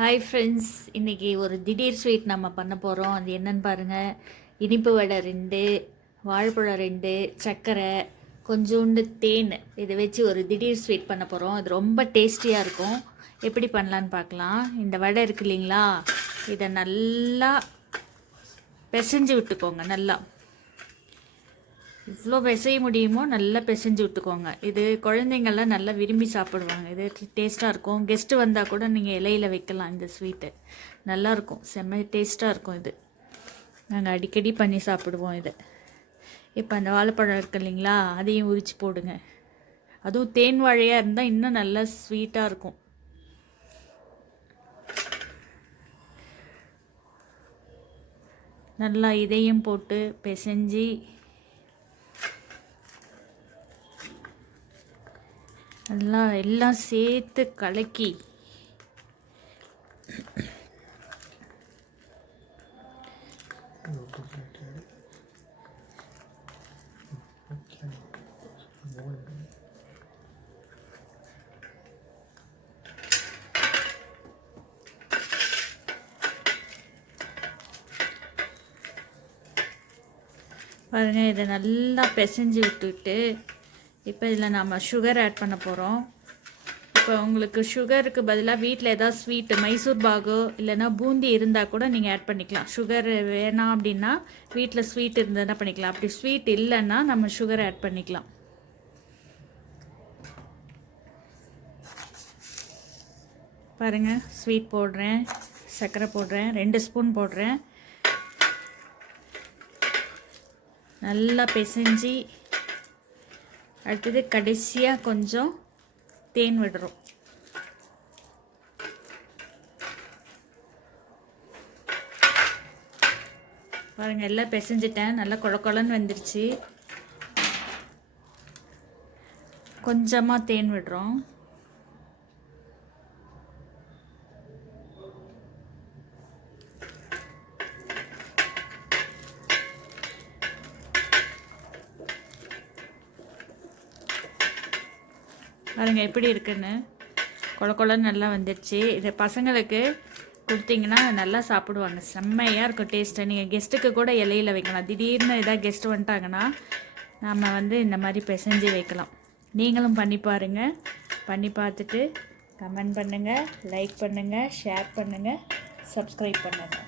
Hi friends இன்றைக்கி ஒரு திடீர் ஸ்வீட் நம்ம பண்ண போகிறோம் அது என்னன்னு பாருங்கள் இனிப்பு வடை ரெண்டு வாழைப்பழம் ரெண்டு சர்க்கரை கொஞ்சோண்டு தேன் இதை வச்சு ஒரு திடீர் ஸ்வீட் பண்ண போகிறோம் இது ரொம்ப டேஸ்டியாக இருக்கும். எப்படி பண்ணலான்னு பார்க்கலாம். இந்த வடை இருக்கு இல்லைங்களா? இதை நல்லா பிசைஞ்சு விட்டுக்கோங்க. நல்லா. இவ்வளோ பிசைய முடியுமோ நல்லா பிசைஞ்சு விட்டுக்கோங்க. இது குழந்தைங்கள்லாம் நல்லா விரும்பி சாப்பிடுவாங்க. இது டேஸ்ட்டாக இருக்கும். கெஸ்ட்டு வந்தால் கூட நீங்கள் இலையில வைக்கலாம் இந்த ஸ்வீட்டு நல்லாயிருக்கும் செம்ம டேஸ்ட்டாக இருக்கும் இது. நாங்கள் அடிக்கடி பண்ணி சாப்பிடுவோம் இது. இப்போ அந்த வாழைப்பழம் இருக்கு இல்லைங்களா? அதையும் உரிச்சு போடுங்க. அதுவும் தேன் வாழையாக இருந்தால் இன்னும் நல்லா ஸ்வீட்டாக இருக்கும். நல்லா இதையும் போட்டு பிசைஞ்சு நல்லா எல்லாம் சேர்த்து கலக்கி. பாருங்க இதை நல்லா பிசைஞ்சு விட்டுட்டு இப்போ இதில் நம்ம சுகர் ஆட் பண்ண போகிறோம் இப்போ உங்களுக்கு சுகருக்கு பதிலாக வீட்டில் ஏதாவது ஸ்வீட்டு மைசூர் பாகு இல்லைன்னா பூந்தி இருந்தால் கூட நீங்கள் ஆட் பண்ணிக்கலாம். சுகர் வேணாம் அப்படின்னா வீட்டில் ஸ்வீட் இருந்ததுன்னா பண்ணிக்கலாம். அப்படி ஸ்வீட் இல்லைன்னா நம்ம சுகர் ஆட் பண்ணிக்கலாம். பாருங்கள் ஸ்வீட் போடுறேன் சர்க்கரை போடுறேன் ரெண்டு ஸ்பூன் போடுறேன். நல்லா பிசைஞ்சு அடுத்தது கடைசியாக கொஞ்சம் தேன் விடுறோம். பாருங்கள் எல்லாம் பிசைஞ்சிட்டேன். நல்லா கொழ வந்துருச்சு. கொஞ்சமாக தேன் விடுறோம். பாருங்கள் எப்படி இருக்குன்னு. கொல கொலன்னு நல்லா வந்துடுச்சு இது பசங்களுக்கு கொடுத்தீங்கன்னா நல்லா சாப்பிடுவாங்க. செம்மையாக இருக்கும் டேஸ்ட்டு நீங்கள் கெஸ்ட்டுக்கு கூட இலையில வைக்கலாம். திடீர்னு ஏதாவது கெஸ்ட் வந்துட்டாங்கன்னா நம்ம வந்து இந்த மாதிரி பிசைஞ்சு வைக்கலாம். நீங்களும் பண்ணி பாருங்கள் பண்ணி பார்த்துட்டு கமெண்ட் பண்ணுங்கள் லைக் பண்ணுங்கள் ஷேர் பண்ணுங்கள் சப்ஸ்கிரைப் பண்ணுங்கள்